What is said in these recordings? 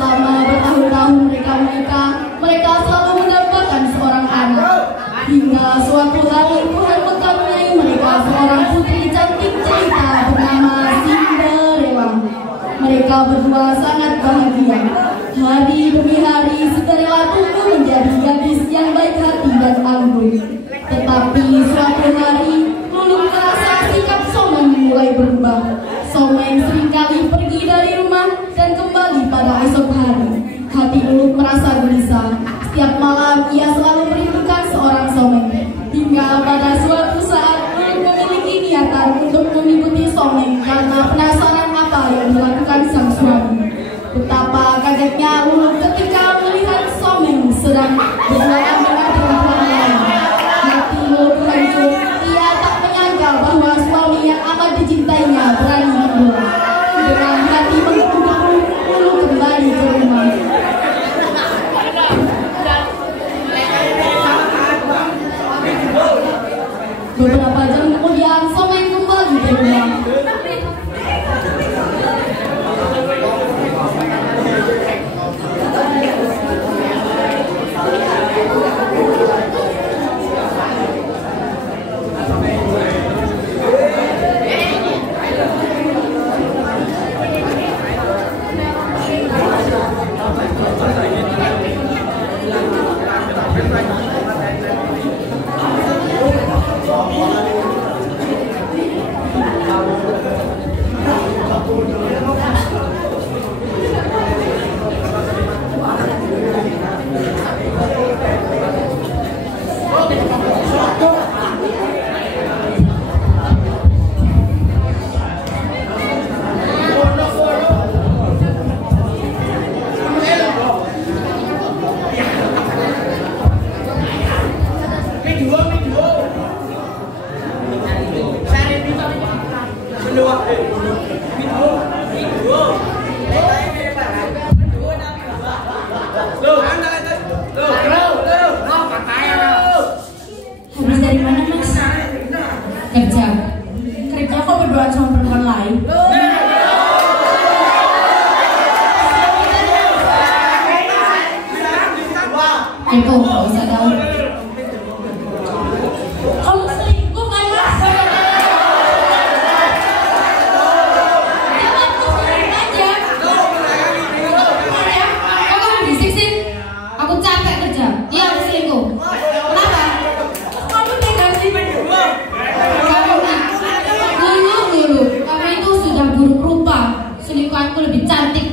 selama bertahun-tahun mereka selalu mendapatkan seorang anak. Hingga suatu hari Tuhan mengaruniai mereka seorang putri cantik jelita bernama Cinderella. Mereka berdua sangat bahagia. Hari demi hari Cinderella tumbuh menjadi gadis yang baik hati dan anggun. Tetapi suatu hari Lulu merasa sikap Someng mulai berubah. Someng seringkali pergi dari rumah dan kembali pada esok hari. Hati Lulu merasa gelisah. Setiap malam ia selalu merindukan seorang Someng. Hingga pada suatu saat Lulu memiliki niatan untuk mengikuti Someng karena penasaran apa yang dilakukan sang suami. Betapa kagetnya Lulu ketika melihat Someng sedang berduaan dengan perempuan lain. Hati Lulu hancur. Ia tak menyangka bahwa suami yang amat dicintainya berani menolak. Dengan hati menggebu-gebu, Lulu kembali ke rumah. Beberapa jam kemudian Someng kembali ke rumah. Kerja kok berduaan sama perempuan lain? Itu nggak usah tahu. Kamu selingkuh kan mas? Jangan selingkuh aja. Ya, kamu berisik sih. Aku capek kerja. Iya aku selingkuh. Kenapa? Kamu negatif. Dulu, kamu itu sudah buruk rupa. Selingkuhanku lebih cantik.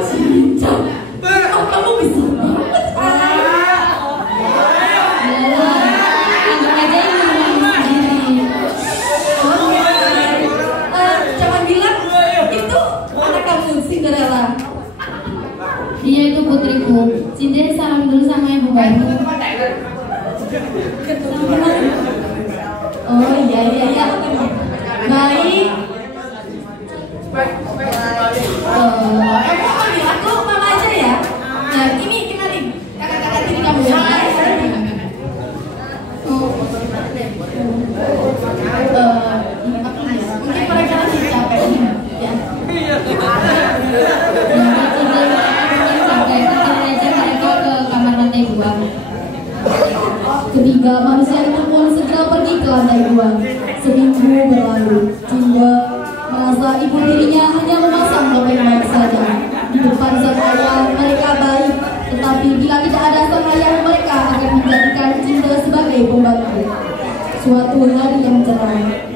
cincang. Oh, kamu bisa banget. Anggap aja ini sendiri. Jangan bilang itu anak kamu Cinderella. Iya, itu putriku. Cinderella salam dulu sama ibu baru. Oh iya. Baik. Kamu panggil aku mama aja ya. Nah, ini kenalin kakak-kakak tiri kamu ya. Mungkin mereka lagi capek ya. Ketiga manusia itu pun segera pergi ke lantai 2. Seminggu berlalu, Cinda merasa ibu tirinya hanya memasang topeng baik saja. Di depan sang ayah mereka baik, tetapi bila tidak ada sang ayah mereka akan menjadikan Cinda sebagai pembantu. Suatu hari yang cerah,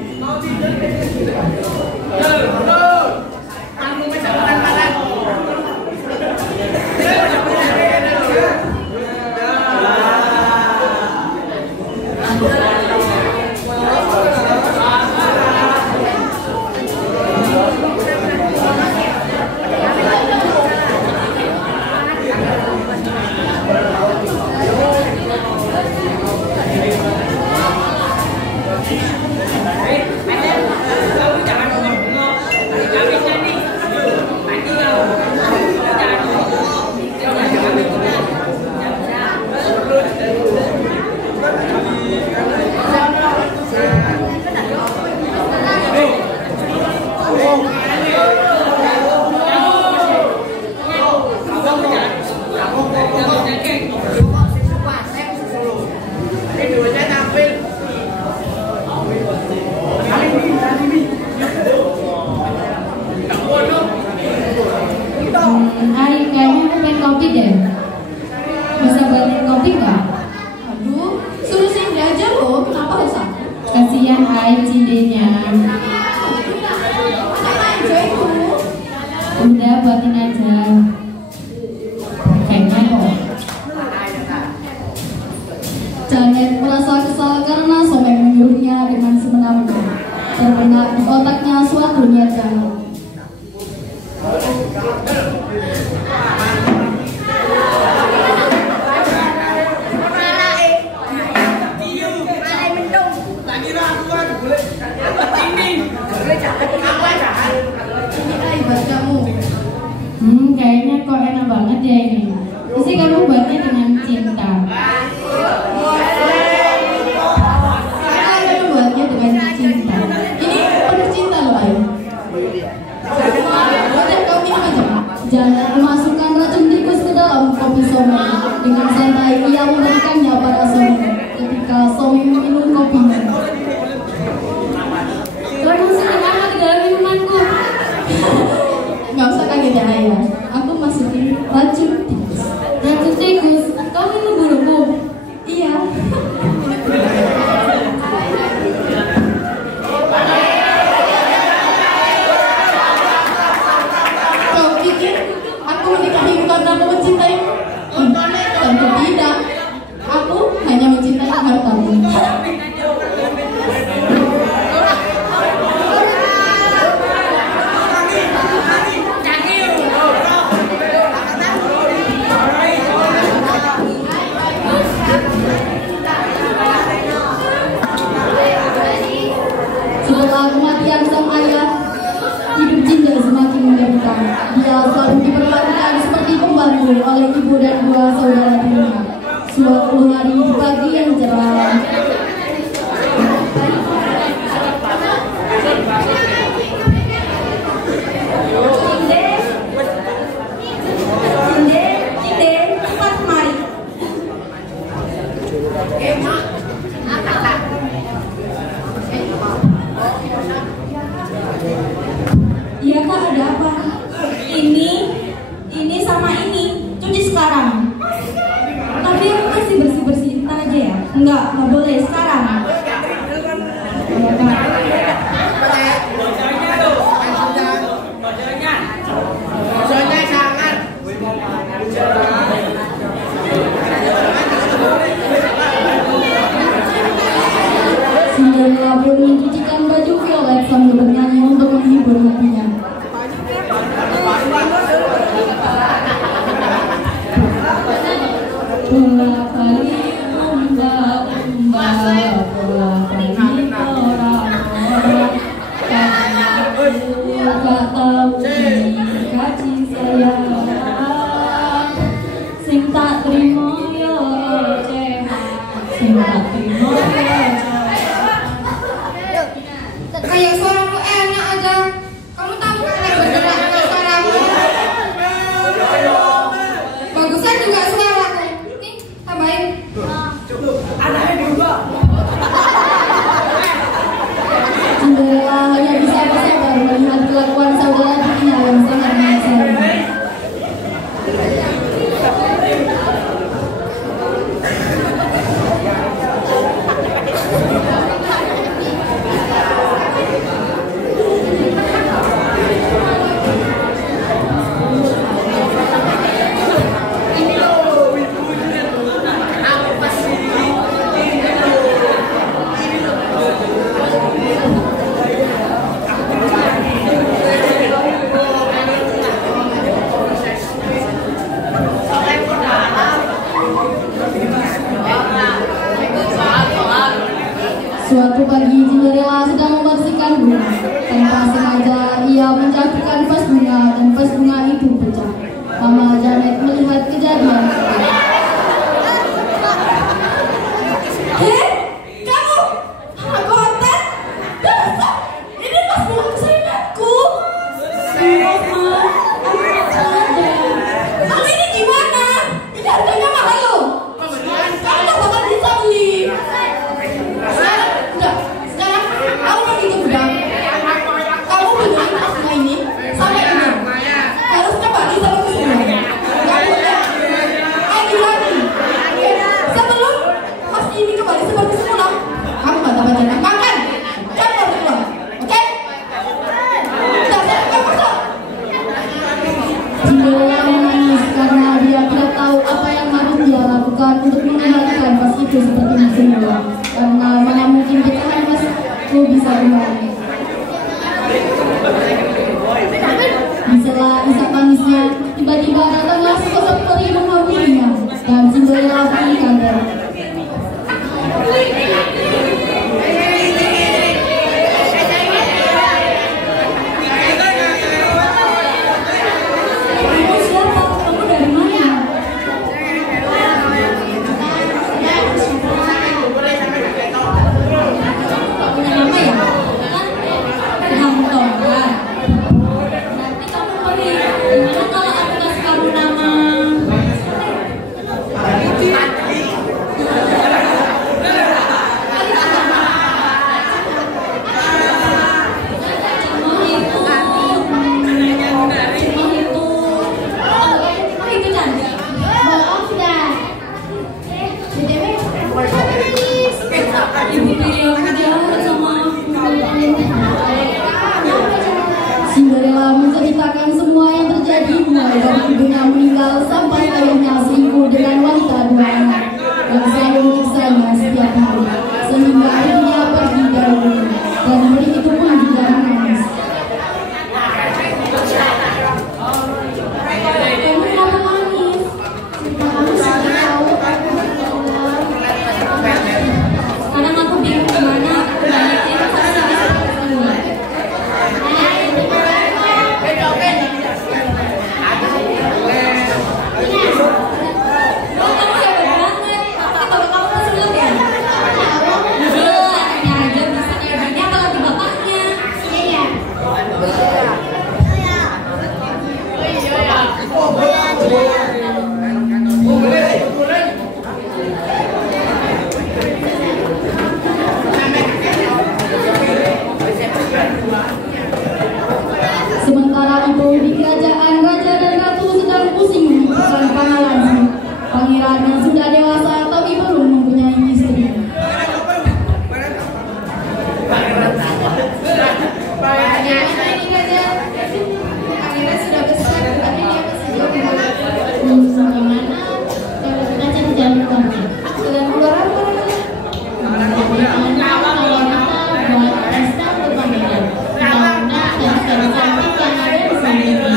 udah buatin aja. Kayaknya kok. Janet merasa kesal karena Someng menyuruhnya dengan semena-mena. Terbenak di otaknya suatu niat jahat. Kayaknya kok enak banget ya ini. Pasti kamu buatnya dengan cinta. Kamu buatnya dengan cinta. Ini penuh cinta loh, Ayu. Udah kau minum aja. Jangan memasukkan racun tikus ke dalam kopi Someng. Dengan santai ia memberikannya pada Someng. Ketika Someng minum kopinya, kamu sedang apa di dalam minumanku? Nggak usah kaget ya, Ayah. Aku masukin racun tikus. Racun tikus? Kau minum buruku? Iya. Kau pikir aku menikahimu karena aku mencintaimu? Tentu tidak. Aku hanya mencintai hartamu. Setelah kematian sang ayah, hidup Cinda semakin menderita. Dia selalu diperlakukan seperti pembantu oleh ibu dan dua saudara tirinya. Suatu hari di pagi yang cerah, Cinde, cepat mari. Iya Kak, ada apa? Ini sama ini, cuci sekarang. Tapi aku kasih bersih-bersih, ntar aja ya. Enggak tak tahu kasih sayang, sing tak terima yo cehat, sing tak terima yo cehat. Kayak suaramu enak aja. Kamu tahu kan beneran dengan suaramu? Bagusnya juga suaraku. Nih, tambahin. Anaknya juga. Cinderella hanya bisa bersabar melihat kelakuan saudara tirinya yang sangat menyesalkan. Suatu pagi Cinderella sedang membersihkan bunga. Tanpa sengaja ia menjatuhkan vas bunga dan vas bunga itu pecah. Mama Janet melihat kejadian itu. Hei, kamu! Aku otak! Dasar! Ini vas bunga kesayanganku! Mama, aku saja. Kamu ini gimana? Ini harganya mahal loh! Kamu gak bakal bisa beli! Sekarang kamu pergi ke gudang. Kamu benerin tas bunga ini sampai ini. Harus kembali sama ke semua. Kamu lagi. Sebelum tas ini kembali seperti semula, kamu gak dapat jalan makan. Kamu harus keluar, oke? Kamu masuk. Cinderella menangis karena dia tidak tahu apa yang harus dia lakukan untuk mengembalikan tas itu seperti semula. Karena mana mungkin pecahan mas itu bisa kembali. Di sela isak tangisnya, tiba-tiba datanglah sosok peri menghampirinya dan Cinderella pergi kantor. Kamu siapa? Kamu dari mana? Punya nama ya? Kan Hamton kan? Nanti kamu pergi. Gimana kalau aku kasih kamu nama? Cuma itu cantik. Maaf dah. Ibu tiri aku jahat sama aku. Cinderella menceritakan semua yang terjadi mulai dari ibunya meninggal sampai ayahnya selingkuh dengan wanita dua anak yang selalu menyiksanya setiap hari sehingga akhirnya pergi dari rumah dan hari itu pun juga menangis. Kamu kenapa nangis? Kamu sudah tahu aku bersalah. Sekarang aku bingung kemana aku balikin saksi seperti ini. Kamu hebat banget. Pasti bapak kamu kesulut ya? Iya, anaknya aja bisa kayak gini apalagi bapaknya. Iya. Sementara itu di kerajaan raja dan ratu sedang pusing memikirkan pangeran. Pangeran yang sudah dewasa tapi belum mempunyai istri. Bagaimana ini raja? Pangeran sudah besar, tapi dia masih jomblo. Gimana kalau kita cari jalan keluarnya? Jalan keluar apa raja? Kalau kita buat pesta untuk pangeran. Mudah-mudahan dan cantik yang ada di sini.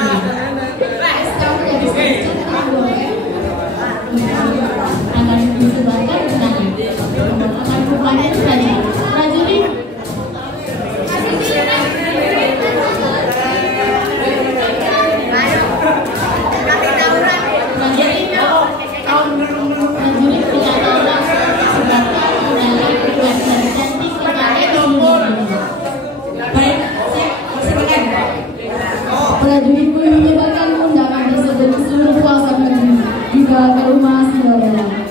prajurit pun menyebarkan undangan tersebut ke seluruh pelosok negeri, juga ke rumah Cinderella.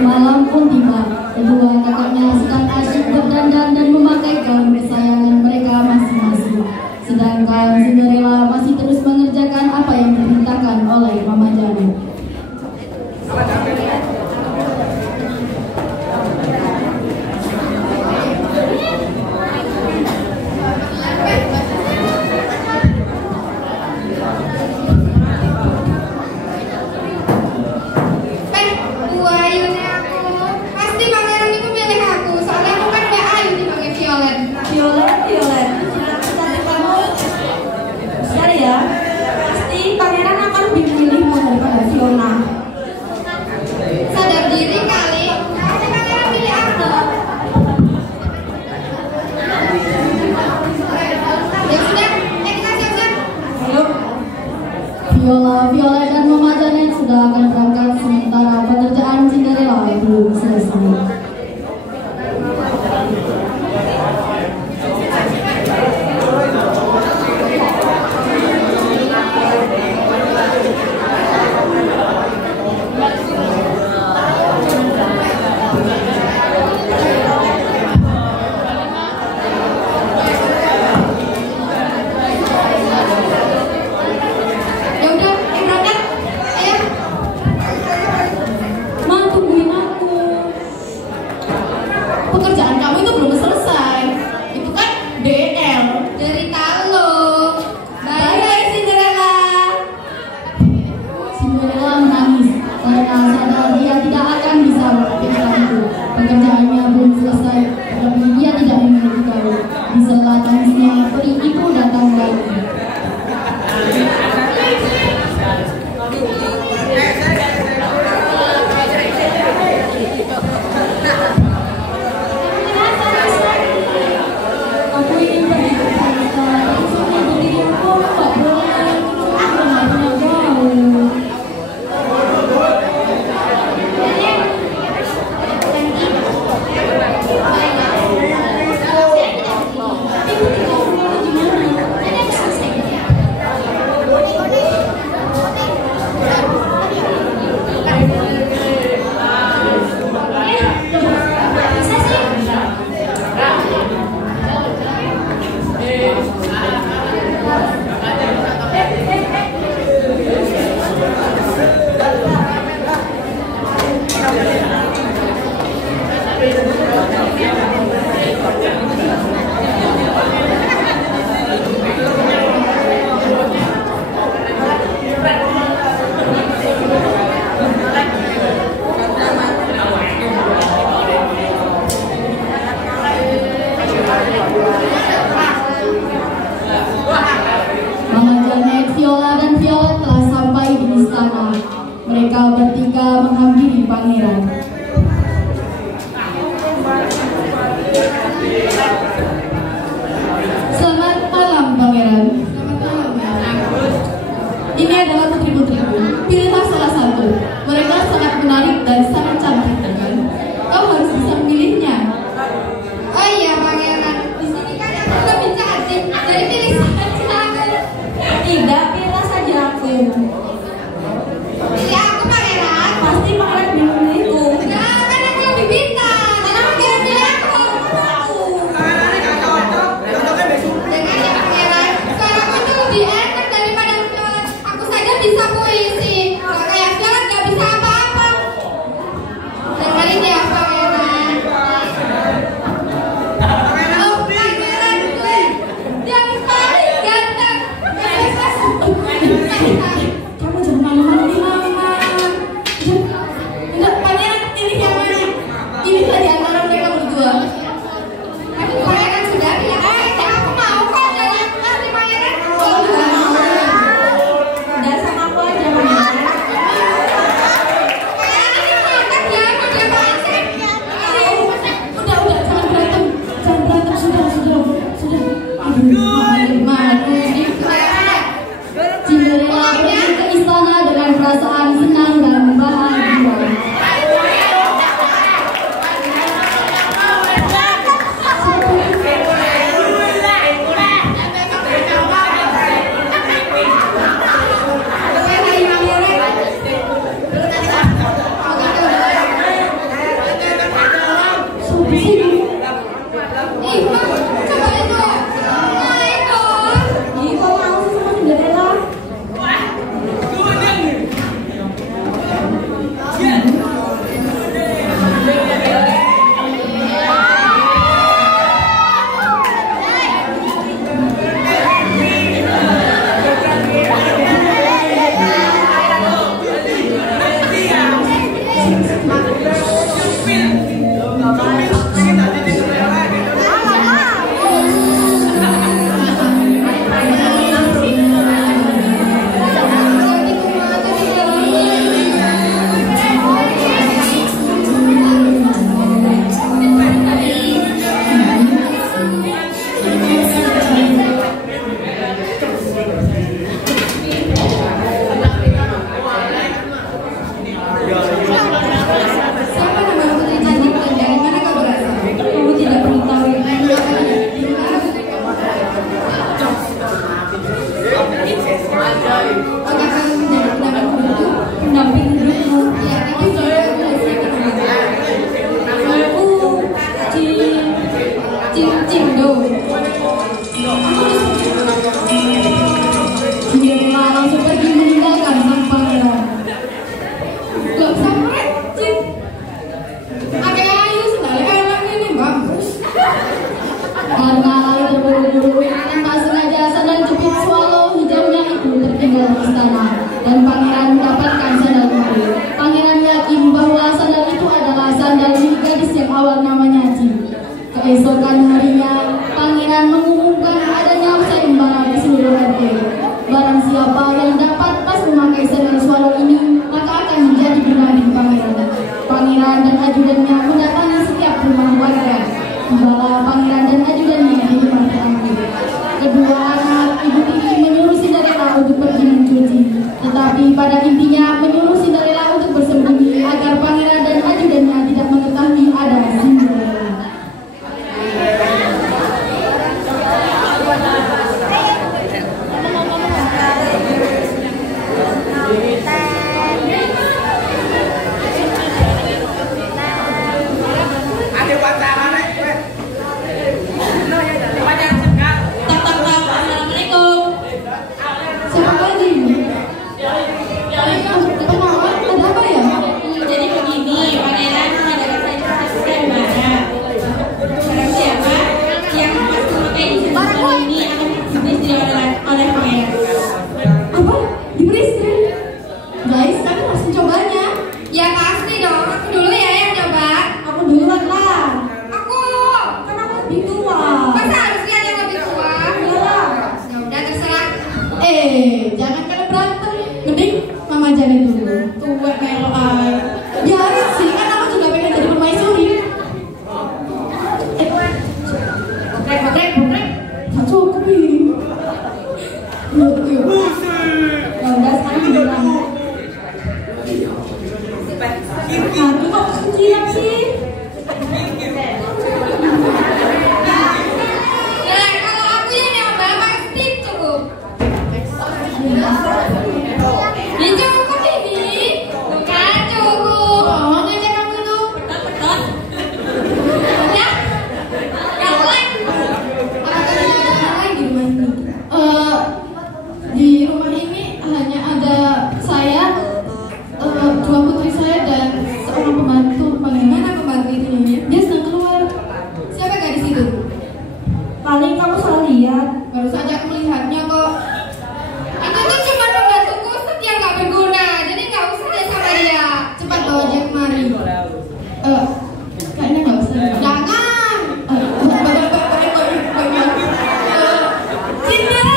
Malam pun tiba, kedua kakaknya sedang asyik berdandan dan memakai gaun kesayangan mereka masing-masing. Sedangkan Cinderella masih terus mengerjakan apa yang diperintahkan oleh Mama Janet. sini. Ih, Bang, coba itu. Naik dong. Ih, kok mau sih sama Cinderella? Siapa nama putri cantik dan dari mana kau berasal? Kamu tidak perlu tahu yang lain. Apakah kamu menjadi pendamping hidupku? Pendamping hidupmu? Ya, tapi soalnya aku sudah siapkan aku Cindo. Cinderella langsung pergi meninggalkan sang pangeran. Gak sampai, Cin. Agak ayu sekali anak ini, Bang. Karena lari terburu-buru, tak sengaja sandal jepit swallow hijaunya itu tertinggal di istana. Dan pangeran mendapatkan sandal itu. Pangeran yakin bahwa sandal itu adalah sandal milik gadis yang awal namanya Cin. Keesokan harinya, pangeran mengumumkan adanya sayembara di seluruh RT. Barang siapa yang dapat pas memakai sandal swallow ini, maka akan menjadi pendamping pangeran. Pangeran dan ajudannya mendatangi setiap rumah warga. Tibalah pangeran dan ajudannya di rumah terakhir. Kedua anak ibu tiri menyuruh Cinderella untuk pergi mencuci, tetapi pada intinya menyuruh Cinderella untuk bersembunyi agar pangeran dan ajudannya tidak mengetahui ada Cinderella. Assalamualaikum. Siapa lagi ini? Penawar, ada apa ya? Jadi begini, pangeran mengadakan sayembara. Barang siapa yang pas memakai sandal ini akan diberi oleh pangeran. Apa? Diberi istri? Guys, kami harus mencobanya. Ya pasti dong. Aku dulu ya yang coba. Aku duluan lah. Aku. Kan aku lebih tua. Masa harus lihat yang lebih tua? Iyalah. Ya udah terserah. Jangan kalian berantem. Mending Mama Janet dulu. Tua melo ay. Biarin sih, kan aku juga pengen jadi permaisuri. Bokrek. Tak cukup nih. Yuk. Ya udah, sekarang bilang. Aduh, kok kecilan sih? Ya kalau aku yang nyoba pasti cukup. Ya cukup ini. Bukan cukup. Oh, ngajak kamu tuh. Betot. Ya. Galak. Apakah tidak ada orang lain di rumah ini? Di rumah ini hanya ada saya, dua putri saya dan seorang pembantu. Bagaimana pembantu itu namanya? Dia sedang keluar. Siapa gadis itu? Paling kamu salah lihat. Baru saja aku melihatnya kok. Itu tuh cuma pembantu kusut yang gak berguna. Jadi gak usah deh sama dia. Cepat bawa dia kemari. Kayaknya nggak usah. Jangan. Cinta.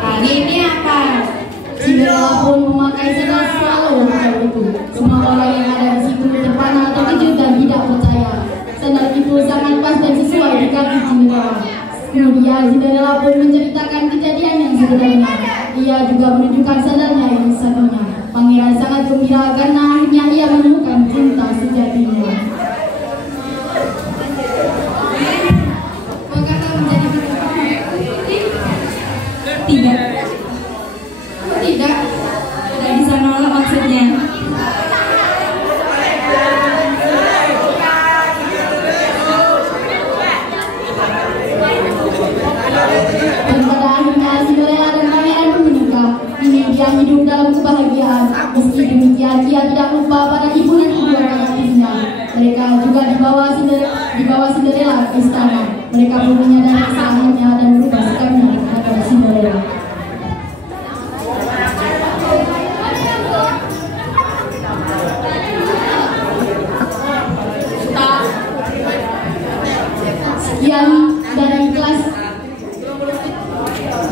Hari ini apa? Cinderella pun memakai sandal swallow hijau itu. Semua orang yang ada di situ terpana, terkejut dan tidak percaya. Sandal itu sangat pas dan sesuai di kaki Cinderella. Kemudian Cinderella pun menceritakan kejadian yang sebenarnya. Ia juga menunjukkan sandalnya yang satunya. Pangeran sangat gembira karena akhirnya ia menemukan cinta sejatinya. dibawa Cinderella ke istana. Mereka pun menyadari kesalahannya dan berubah sikapnya terhadap Cinderella. Sekian dari kelas.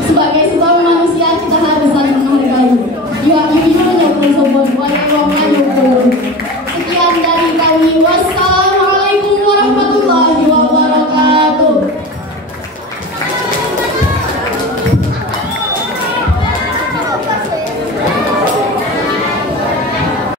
Sebagai sebuah manusia kita harus saling menghargai. You are you know your principle, what you want to do.